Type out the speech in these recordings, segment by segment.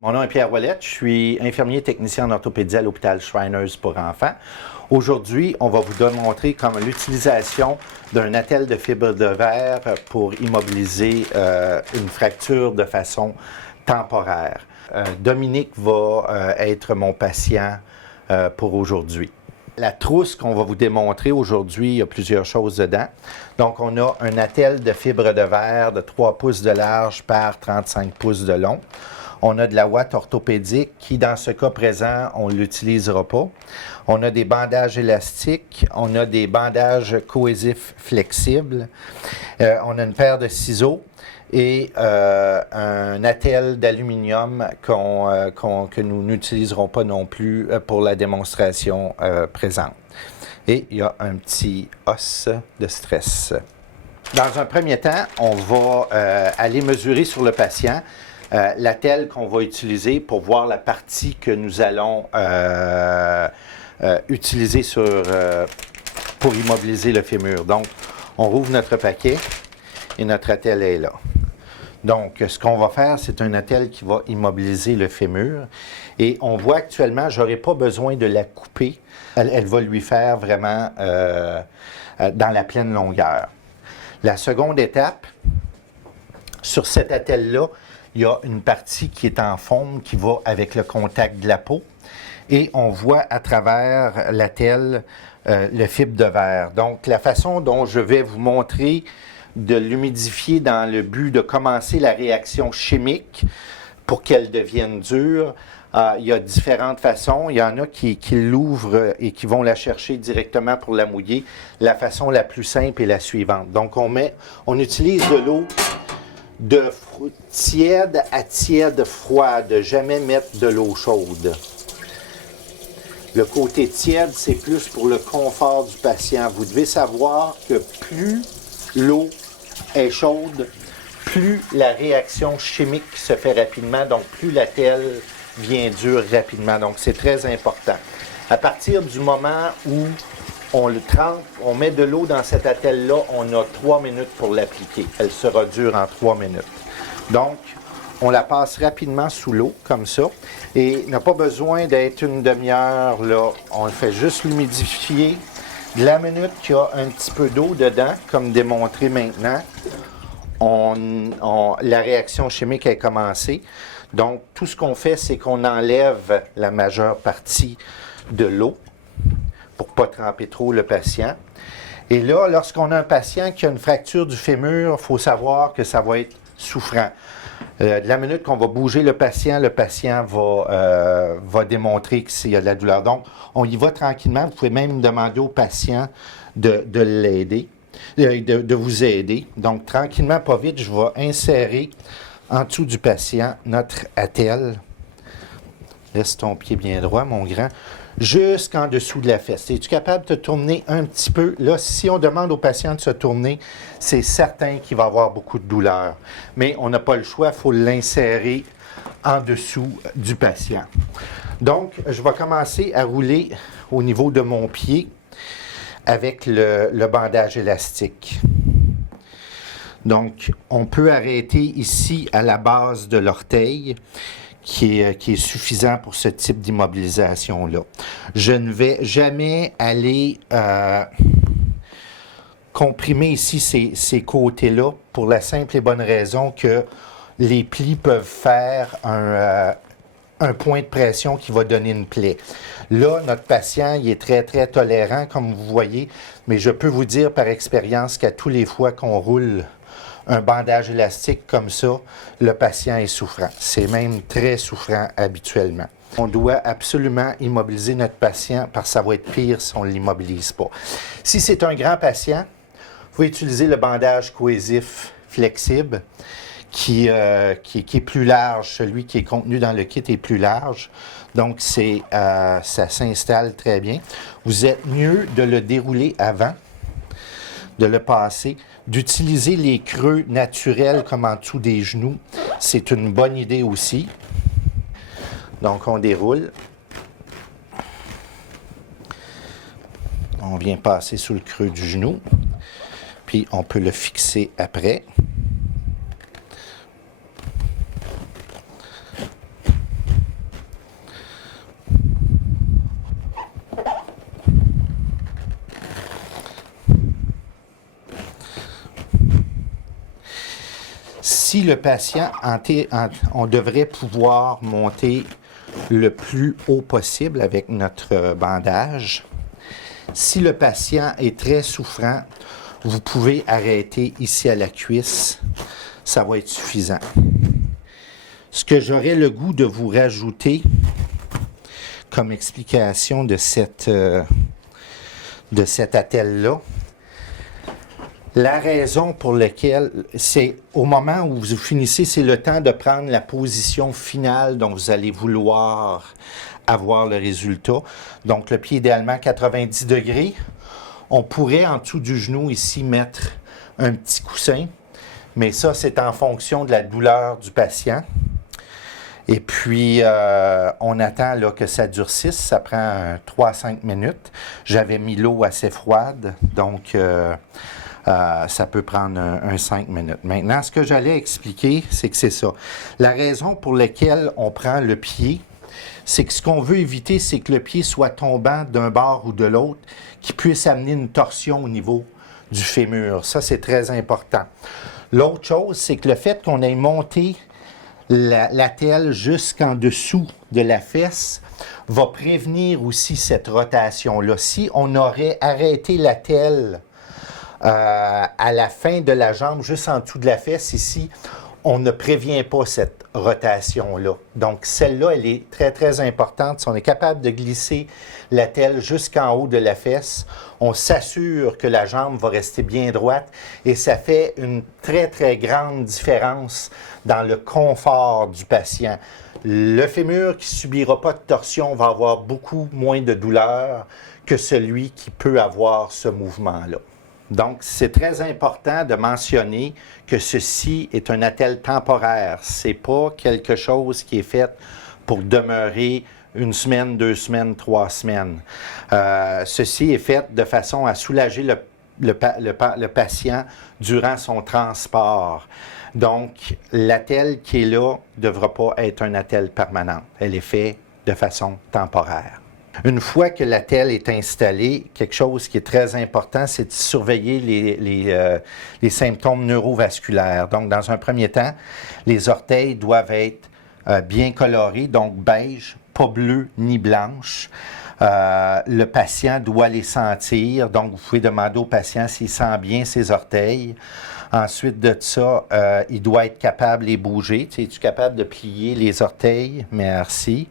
Mon nom est Pierre Ouellette, je suis infirmier technicien en orthopédie à l'hôpital Shriners pour enfants. Aujourd'hui, on va vous démontrer comment l'utilisation d'un attelle de fibre de verre pour immobiliser une fracture de façon temporaire. Dominique va être mon patient pour aujourd'hui. La trousse qu'on va vous démontrer aujourd'hui, il y a plusieurs choses dedans. Donc, on a un attelle de fibre de verre de 3 pouces de large par 35 pouces de long. On a de la ouate orthopédique qui, dans ce cas présent, on ne l'utilisera pas. On a des bandages élastiques. On a des bandages cohésifs flexibles. On a une paire de ciseaux et un attelle d'aluminium que nous n'utiliserons pas non plus pour la démonstration présente. Et il y a un petit os de stress. Dans un premier temps, on va aller mesurer sur le patient l'attelle qu'on va utiliser pour voir la partie que nous allons utiliser pour immobiliser le fémur. Donc, on rouvre notre paquet et notre attelle est là. Donc, ce qu'on va faire, c'est un attelle qui va immobiliser le fémur. Et on voit actuellement, je n'aurai pas besoin de la couper. Elle va lui faire vraiment dans la pleine longueur. La seconde étape, sur cette attelle-là, il y a une partie qui est en forme qui va avec le contact de la peau et on voit à travers l'attelle le fibre de verre. Donc, la façon dont je vais vous montrer de l'humidifier dans le but de commencer la réaction chimique pour qu'elle devienne dure, il y a différentes façons. Il y en a qui l'ouvrent et qui vont la chercher directement pour la mouiller. La façon la plus simple est la suivante. Donc, on utilise de l'eau de tiède à tiède froide, jamais mettre de l'eau chaude. Le côté tiède, c'est plus pour le confort du patient. Vous devez savoir que plus l'eau est chaude, plus la réaction chimique se fait rapidement, donc plus l'attelle vient dure rapidement. Donc, c'est très important. À partir du moment où on le trempe, on met de l'eau dans cette attelle-là, on a 3 minutes pour l'appliquer. Elle sera dure en 3 minutes. Donc, on la passe rapidement sous l'eau, comme ça. Et n'a pas besoin d'être une demi-heure, là. On fait juste l'humidifier. De la minute qu'il y a un petit peu d'eau dedans, comme démontré maintenant, la réaction chimique est commencée. Donc, tout ce qu'on fait, c'est qu'on enlève la majeure partie de l'eau pour ne pas tremper trop le patient. Et là, lorsqu'on a un patient qui a une fracture du fémur, il faut savoir que ça va être souffrant. De la minute qu'on va bouger le patient va démontrer qu'il y a de la douleur. Donc, on y va tranquillement. Vous pouvez même demander au patient de l'aider, de vous aider. Donc, tranquillement, pas vite, je vais insérer en dessous du patient notre attelle. Laisse ton pied bien droit, mon grand. Jusqu'en dessous de la fesse. Es-tu capable de te tourner un petit peu? Là, si on demande au patient de se tourner, c'est certain qu'il va avoir beaucoup de douleur. Mais on n'a pas le choix, il faut l'insérer en dessous du patient. Donc, je vais commencer à rouler au niveau de mon pied avec le bandage élastique. Donc, on peut arrêter ici à la base de l'orteil, qui est suffisant pour ce type d'immobilisation-là. Je ne vais jamais aller comprimer ici ces côtés-là pour la simple et bonne raison que les plis peuvent faire un point de pression qui va donner une plaie. Là, notre patient, il est très, très tolérant, comme vous voyez, mais je peux vous dire par expérience qu'à tous les fois qu'on roule un bandage élastique comme ça, le patient est souffrant. C'est même très souffrant habituellement. On doit absolument immobiliser notre patient parce que ça va être pire si on ne l'immobilise pas. Si c'est un grand patient, vous pouvez utiliser le bandage cohésif flexible qui est plus large. Celui qui est contenu dans le kit est plus large. Donc, ça s'installe très bien. Vous êtes mieux de le dérouler avant, de le passer, d'utiliser les creux naturels comme en dessous des genoux. C'est une bonne idée aussi. Donc, on déroule. On vient passer sous le creux du genou. Puis, on peut le fixer après. Si le patient, on devrait pouvoir monter le plus haut possible avec notre bandage. Si le patient est très souffrant, vous pouvez arrêter ici à la cuisse. Ça va être suffisant. Ce que j'aurais le goût de vous rajouter comme explication de cette attelle-là, la raison pour laquelle, c'est au moment où vous finissez, c'est le temps de prendre la position finale dont vous allez vouloir avoir le résultat. Donc, le pied idéalement 90 degrés. On pourrait, en dessous du genou, ici, mettre un petit coussin. Mais ça, c'est en fonction de la douleur du patient. Et puis, on attend là, que ça durcisse. Ça prend 3 à 5 minutes. J'avais mis l'eau assez froide, donc ça peut prendre un 5 minutes. Maintenant, ce que j'allais expliquer, c'est que c'est ça. La raison pour laquelle on prend le pied, c'est que ce qu'on veut éviter, c'est que le pied soit tombant d'un bord ou de l'autre, qui puisse amener une torsion au niveau du fémur. Ça, c'est très important. L'autre chose, c'est que le fait qu'on ait monté l'attelle jusqu'en dessous de la fesse va prévenir aussi cette rotation-là. Si on aurait arrêté l'attelle à la fin de la jambe, juste en dessous de la fesse ici, on ne prévient pas cette rotation-là. Donc, celle-là, elle est très, très importante. Si on est capable de glisser l'attelle jusqu'en haut de la fesse, on s'assure que la jambe va rester bien droite et ça fait une très, très grande différence dans le confort du patient. Le fémur qui ne subira pas de torsion va avoir beaucoup moins de douleur que celui qui peut avoir ce mouvement-là. Donc, c'est très important de mentionner que ceci est un attelle temporaire. Ce n'est pas quelque chose qui est fait pour demeurer 1 semaine, 2 semaines, 3 semaines. Ceci est fait de façon à soulager le patient durant son transport. Donc, l'attelle qui est là ne devra pas être un attelle permanent. Elle est faite de façon temporaire. Une fois que l'attelle est installée, quelque chose qui est très important, c'est de surveiller les symptômes neurovasculaires. Donc, dans un premier temps, les orteils doivent être bien colorés, donc beige, pas bleu ni blanche. Le patient doit les sentir, donc vous pouvez demander au patient s'il sent bien ses orteils. Ensuite de ça, il doit être capable de les bouger. Es-tu capable de plier les orteils? Merci.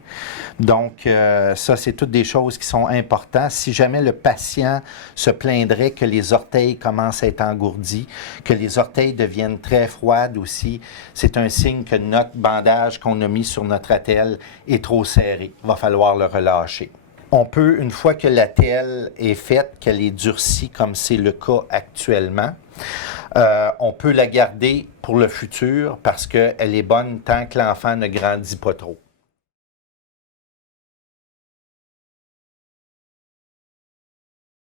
Donc, ça, c'est toutes des choses qui sont importantes. Si jamais le patient se plaindrait que les orteils commencent à être engourdis, que les orteils deviennent très froides aussi, c'est un signe que notre bandage qu'on a mis sur notre attelle est trop serré. Il va falloir le relâcher. On peut, une fois que l'attelle est faite, qu'elle est durcie, comme c'est le cas actuellement, on peut la garder pour le futur parce qu'elle est bonne tant que l'enfant ne grandit pas trop.